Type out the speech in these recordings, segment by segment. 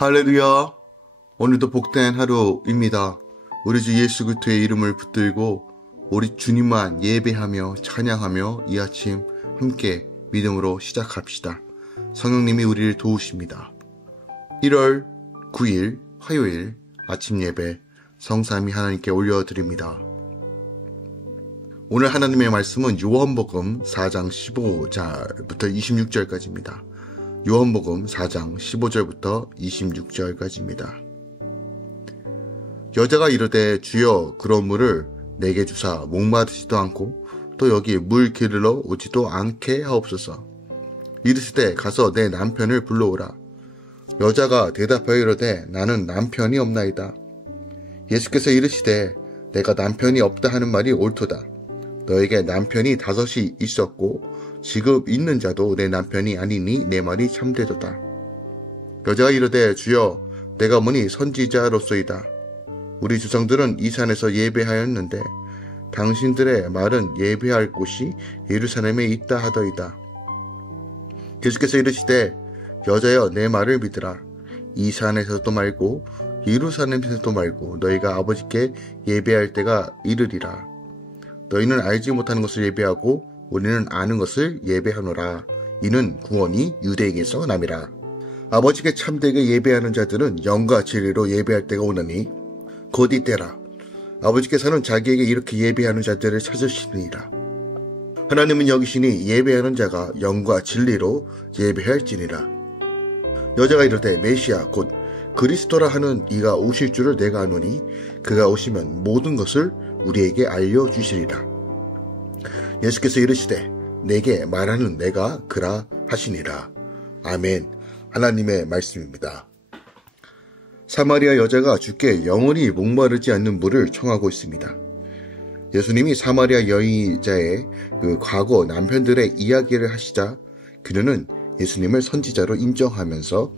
할렐루야. 오늘도 복된 하루입니다. 우리 주 예수 그리스도의 이름을 붙들고 우리 주님만 예배하며 찬양하며 이 아침 함께 믿음으로 시작합시다. 성령님이 우리를 도우십니다. 1월 9일 화요일 아침 예배 성삼위 하나님께 올려드립니다. 오늘 하나님의 말씀은 요한복음 4장 15절부터 26절까지입니다. 요한복음 4장 15절부터 26절까지입니다. 여자가 이르되 주여 그런 물을 내게 주사 목마르지도 않고 또 여기 물 기르러 오지도 않게 하옵소서. 이르시되 가서 내 남편을 불러오라. 여자가 대답하여 이르되 나는 남편이 없나이다. 예수께서 이르시되 내가 남편이 없다 하는 말이 옳도다. 너에게 남편이 5이 있었고 지금 있는 자도 내 남편이 아니니 내 말이 참되도다. 여자가 이르되 주여 내가 보니 선지자로소이다. 우리 조상들은 이 산에서 예배하였는데 당신들의 말은 예배할 곳이 예루살렘에 있다 하더이다. 예수께서 이르시되 여자여 내 말을 믿으라. 이 산에서도 말고 예루살렘에서도 말고 너희가 아버지께 예배할 때가 이르리라. 너희는 알지 못하는 것을 예배하고 우리는 아는 것을 예배하노라. 이는 구원이 유대에게서 남이라. 아버지께 참되게 예배하는 자들은 영과 진리로 예배할 때가 오나니 곧 이때라. 아버지께서는 자기에게 이렇게 예배하는 자들을 찾으시니라. 하나님은 여기시니 예배하는 자가 영과 진리로 예배할지니라. 여자가 이르되 메시아 곧 그리스도라 하는 이가 오실 줄을 내가 아노니 그가 오시면 모든 것을 우리에게 알려주시리라. 예수께서 이르시되 내게 말하는 내가 그라 하시니라. 아멘. 하나님의 말씀입니다. 사마리아 여자가 주께 영원히 목마르지 않는 물을 청하고 있습니다. 예수님이 사마리아 여자의 그 과거 남편들의 이야기를 하시자 그녀는 예수님을 선지자로 인정하면서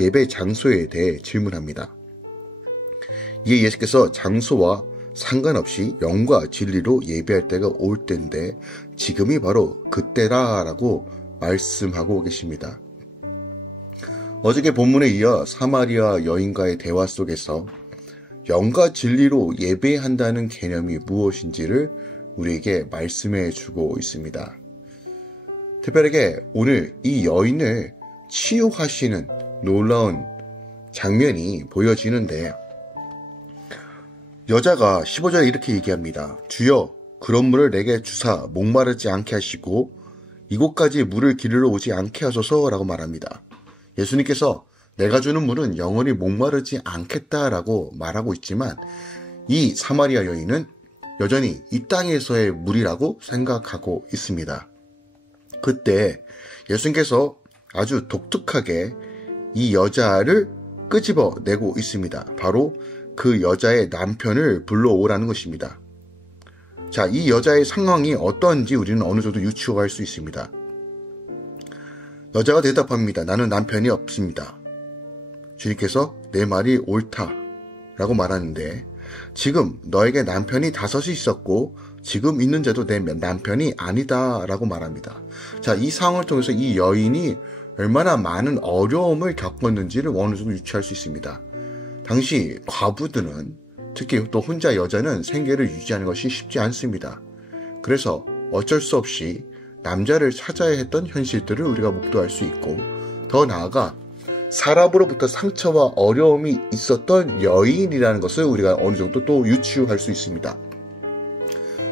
예배 장소에 대해 질문합니다. 이에 예수께서 장소와 상관없이 영과 진리로 예배할 때가 올 때인데 지금이 바로 그때라라고 말씀하고 계십니다. 어저께 본문에 이어 사마리아 여인과의 대화 속에서 영과 진리로 예배한다는 개념이 무엇인지를 우리에게 말씀해 주고 있습니다. 특별하게 오늘 이 여인을 치유하시는 놀라운 장면이 보여지는데 여자가 15절에 이렇게 얘기합니다. 주여 그런 물을 내게 주사 목마르지 않게 하시고 이곳까지 물을 기르러 오지 않게 하소서라고 말합니다. 예수님께서 내가 주는 물은 영원히 목마르지 않겠다라고 말하고 있지만 이 사마리아 여인은 여전히 이 땅에서의 물이라고 생각하고 있습니다. 그때 예수님께서 아주 독특하게 이 여자를 끄집어내고 있습니다. 바로 그 여자의 남편을 불러오라는 것입니다. 자, 이 여자의 상황이 어떤지 우리는 어느 정도 유추할 수 있습니다. 여자가 대답합니다. 나는 남편이 없습니다. 주님께서 내 말이 옳다 라고 말하는데 지금 너에게 남편이 5이 있었고 지금 있는 자도 내 남편이 아니다 라고 말합니다. 자, 이 상황을 통해서 이 여인이 얼마나 많은 어려움을 겪었는지를 어느 정도 유추할 수 있습니다. 당시 과부들은 특히 또 혼자 여자는 생계를 유지하는 것이 쉽지 않습니다. 그래서 어쩔 수 없이 남자를 찾아야 했던 현실들을 우리가 목도할 수 있고 더 나아가 사람으로부터 상처와 어려움이 있었던 여인이라는 것을 우리가 어느 정도 또 유추할 수 있습니다.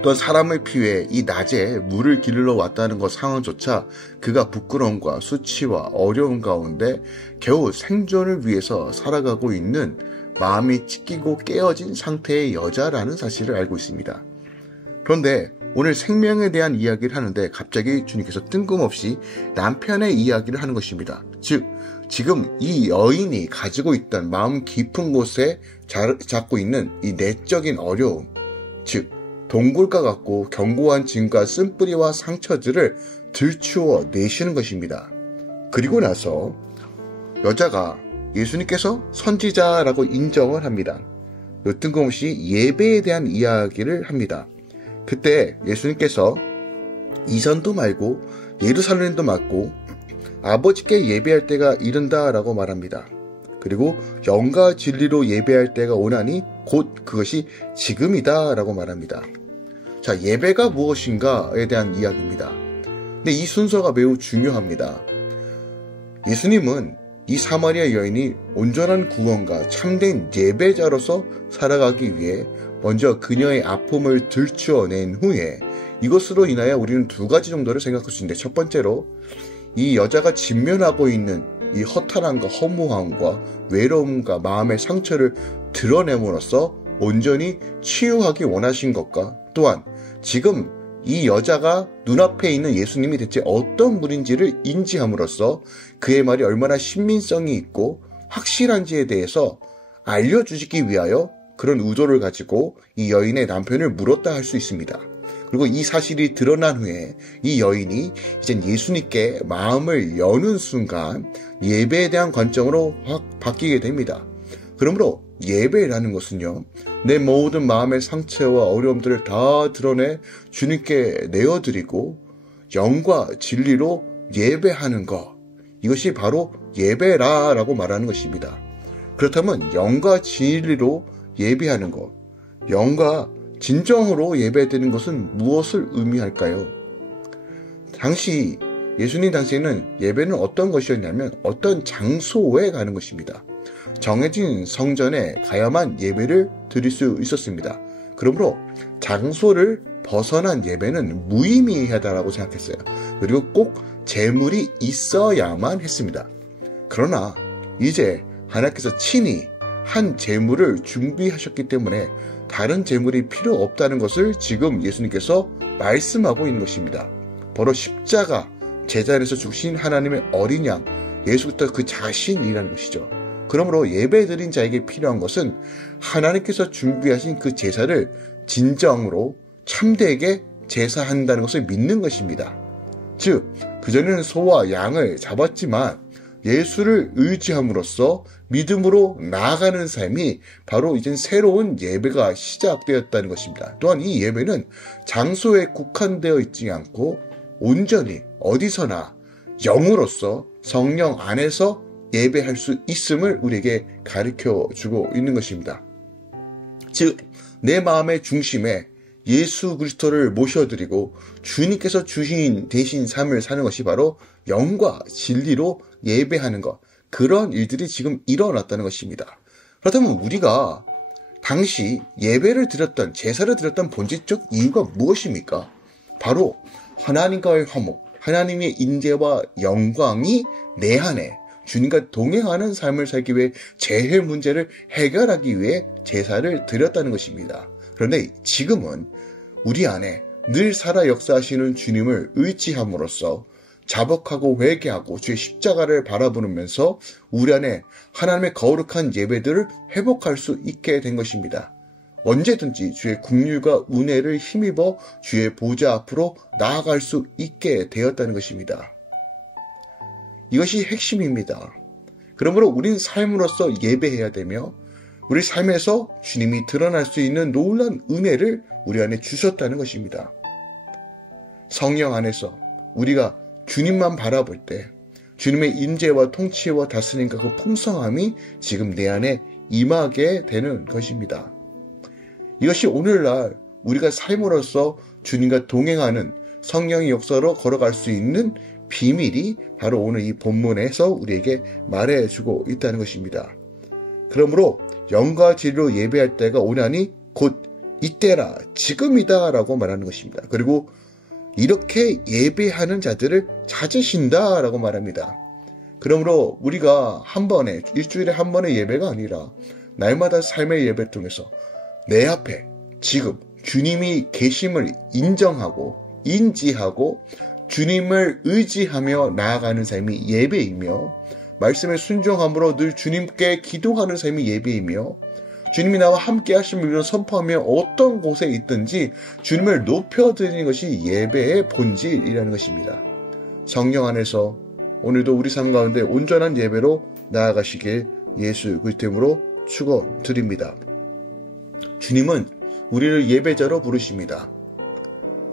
또한 사람을 피해 이 낮에 물을 기르러 왔다는 것 상황조차 그가 부끄러움과 수치와 어려움 가운데 겨우 생존을 위해서 살아가고 있는 마음이 찢기고 깨어진 상태의 여자라는 사실을 알고 있습니다. 그런데 오늘 생명에 대한 이야기를 하는데 갑자기 주님께서 뜬금없이 남편의 이야기를 하는 것입니다. 즉 지금 이 여인이 가지고 있던 마음 깊은 곳에 잡고 있는 이 내적인 어려움, 즉 동굴과 같고 견고한 짐과 쓴뿌리와 상처들을 들추어 내시는 것입니다. 그리고 나서 여자가 예수님께서 선지자라고 인정을 합니다. 뜬금없이 예배에 대한 이야기를 합니다. 그때 예수님께서 이 산도 말고 예루살렘도 말고 아버지께 예배할 때가 이른다라고 말합니다. 그리고 영과 진리로 예배할 때가 오나니 곧 그것이 지금이다 라고 말합니다. 자, 예배가 무엇인가에 대한 이야기입니다. 근데 이 순서가 매우 중요합니다. 예수님은 이 사마리아 여인이 온전한 구원과 참된 예배자로서 살아가기 위해 먼저 그녀의 아픔을 들추어낸 후에 이것으로 인하여 우리는 두 가지 정도를 생각할 수 있는데, 첫 번째로 이 여자가 직면하고 있는 이 허탈함과 허무함과 외로움과 마음의 상처를 드러냄으로써 온전히 치유하기 원하신 것과, 또한 지금 이 여자가 눈앞에 있는 예수님이 대체 어떤 분인지를 인지함으로써 그의 말이 얼마나 신빙성이 있고 확실한지에 대해서 알려주시기 위하여 그런 의도를 가지고 이 여인의 남편을 물었다 할 수 있습니다. 그리고 이 사실이 드러난 후에 이 여인이 이젠 예수님께 마음을 여는 순간 예배에 대한 관점으로 확 바뀌게 됩니다. 그러므로 예배라는 것은요, 내 모든 마음의 상처와 어려움들을 다 드러내 주님께 내어드리고 영과 진리로 예배하는 것, 이것이 바로 예배라고 말하는 것입니다. 그렇다면 영과 진리로 예배하는 것, 영과 진정으로 예배드리는 것은 무엇을 의미할까요? 예수님 당시에는 예배는 어떤 것이었냐면 어떤 장소에 가는 것입니다. 정해진 성전에 가야만 예배를 드릴 수 있었습니다. 그러므로 장소를 벗어난 예배는 무의미하다라고 생각했어요. 그리고 꼭 제물이 있어야만 했습니다. 그러나 이제 하나님께서 친히 한 제물을 준비하셨기 때문에 다른 제물이 필요 없다는 것을 지금 예수님께서 말씀하고 있는 것입니다. 바로 십자가 제자리에서 죽으신 하나님의 어린 양 예수 그리스도 그 자신이라는 것이죠. 그러므로 예배드린 자에게 필요한 것은 하나님께서 준비하신 그 제사를 진정으로 참되게 제사한다는 것을 믿는 것입니다. 즉, 그전에는 소와 양을 잡았지만 예수를 의지함으로써 믿음으로 나아가는 삶이 바로 이젠 새로운 예배가 시작되었다는 것입니다. 또한 이 예배는 장소에 국한되어 있지 않고 온전히 어디서나 영으로서 성령 안에서 예배할 수 있음을 우리에게 가르쳐주고 있는 것입니다. 즉, 내 마음의 중심에 예수 그리스도를 모셔드리고 주님께서 주신 대신 삶을 사는 것이 바로 영과 진리로 예배하는 것, 그런 일들이 지금 일어났다는 것입니다. 그렇다면 우리가 당시 예배를 드렸던, 제사를 드렸던 본질적 이유가 무엇입니까? 바로 하나님과의 화목, 하나님의 인재와 영광이 내 안에 주님과 동행하는 삶을 살기 위해 재해 문제를 해결하기 위해 제사를 드렸다는 것입니다. 그런데 지금은 우리 안에 늘 살아 역사하시는 주님을 의지함으로써 자복하고 회개하고 주의 십자가를 바라보면서 우리 안에 하나님의 거룩한 예배들을 회복할 수 있게 된 것입니다. 언제든지 주의 긍휼과 은혜를 힘입어 주의 보좌 앞으로 나아갈 수 있게 되었다는 것입니다. 이것이 핵심입니다. 그러므로 우린 삶으로서 예배해야 되며 우리 삶에서 주님이 드러날 수 있는 놀라운 은혜를 우리 안에 주셨다는 것입니다. 성령 안에서 우리가 주님만 바라볼 때 주님의 임재와 통치와 다스림과 그 풍성함이 지금 내 안에 임하게 되는 것입니다. 이것이 오늘날 우리가 삶으로서 주님과 동행하는 성령의 역사로 걸어갈 수 있는 비밀이 바로 오늘 이 본문에서 우리에게 말해주고 있다는 것입니다. 그러므로 영과 진리로 예배할 때가 오나니 곧 이때라, 지금이다 라고 말하는 것입니다. 그리고 이렇게 예배하는 자들을 찾으신다 라고 말합니다. 그러므로 우리가 일주일에 한 번의 예배가 아니라 날마다 삶의 예배를 통해서 내 앞에 지금 주님이 계심을 인정하고 인지하고 주님을 의지하며 나아가는 삶이 예배이며, 말씀에 순종함으로 늘 주님께 기도하는 삶이 예배이며, 주님이 나와 함께 하심을 위해 선포하며 어떤 곳에 있든지 주님을 높여드리는 것이 예배의 본질이라는 것입니다. 성령 안에서 오늘도 우리 삶 가운데 온전한 예배로 나아가시길 예수 그리스도 이름으로 축원드립니다. 주님은 우리를 예배자로 부르십니다.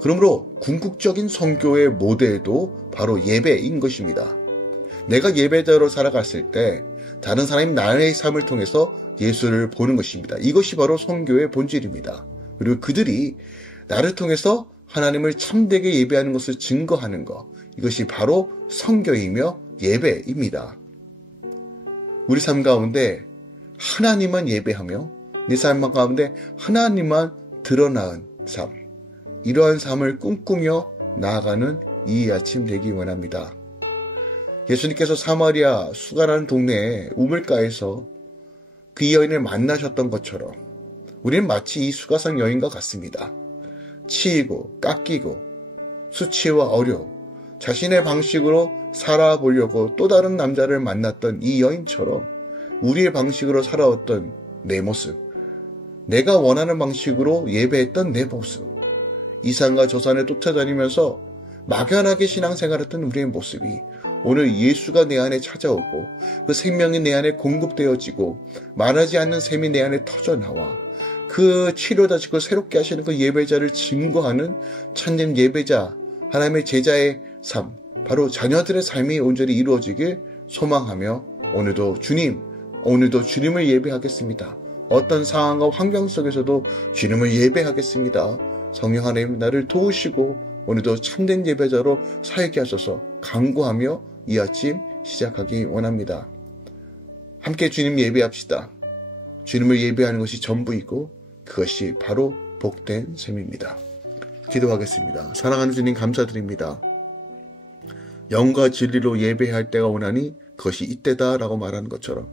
그러므로 궁극적인 선교의 모델도 바로 예배인 것입니다. 내가 예배자로 살아갔을 때 다른 사람이 나의 삶을 통해서 예수를 보는 것입니다. 이것이 바로 선교의 본질입니다. 그리고 그들이 나를 통해서 하나님을 참되게 예배하는 것을 증거하는 것, 이것이 바로 선교이며 예배입니다. 우리 삶 가운데 하나님만 예배하며 내 삶 가운데 하나님만 드러나는 삶, 이러한 삶을 꿈꾸며 나아가는 이 아침 되기 원합니다. 예수님께서 사마리아 수가라는 동네의 우물가에서 그 여인을 만나셨던 것처럼 우리는 마치 이 수가성 여인과 같습니다. 치이고 깎이고 수치와 어려 자신의 방식으로 살아보려고 또 다른 남자를 만났던 이 여인처럼 우리의 방식으로 살아왔던 내 모습, 내가 원하는 방식으로 예배했던 내 모습, 이산과 저산을 쫓아다니면서 막연하게 신앙생활했던 우리의 모습이 오늘 예수가 내 안에 찾아오고 그 생명이 내 안에 공급되어지고 말하지 않는 샘이 내 안에 터져나와 그 치료다시고 새롭게 하시는 그 예배자를 증거하는 참된 예배자, 하나님의 제자의 삶, 바로 자녀들의 삶이 온전히 이루어지길 소망하며 오늘도 주님을 예배하겠습니다. 어떤 상황과 환경 속에서도 주님을 예배하겠습니다. 성령 하나님 나를 도우시고 오늘도 참된 예배자로 살게 하소서 간구하며 이 아침 시작하기 원합니다. 함께 주님 예배합시다. 주님을 예배하는 것이 전부이고 그것이 바로 복된 셈입니다. 기도하겠습니다. 사랑하는 주님 감사드립니다. 영과 진리로 예배할 때가 오나니 그것이 이때다라고 말하는 것처럼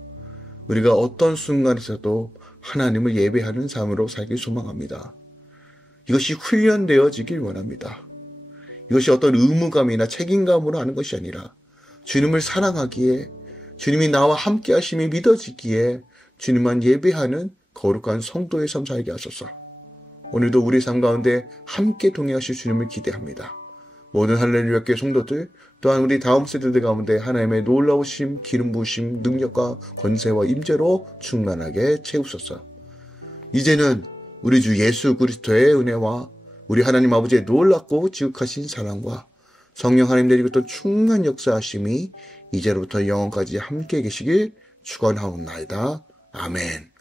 우리가 어떤 순간에서도 하나님을 예배하는 삶으로 살길 소망합니다. 이것이 훈련되어지길 원합니다. 이것이 어떤 의무감이나 책임감으로 하는 것이 아니라 주님을 사랑하기에 주님이 나와 함께 하심이 믿어지기에 주님만 예배하는 거룩한 성도의 삶 살게 하소서. 오늘도 우리 삶 가운데 함께 동행하실 주님을 기대합니다. 모든 할렐루야 교회 성도들 또한 우리 다음 세대들 가운데 하나님의 놀라우심, 기름 부으심, 능력과 권세와 임재로 충만하게 채우소서. 이제는 우리 주 예수 그리스도의 은혜와 우리 하나님 아버지의 놀랍고 지극하신 사랑과 성령 하나님 내리고 또 충만 역사하심이 이제로부터 영원까지 함께 계시길 축원하옵나이다. 아멘.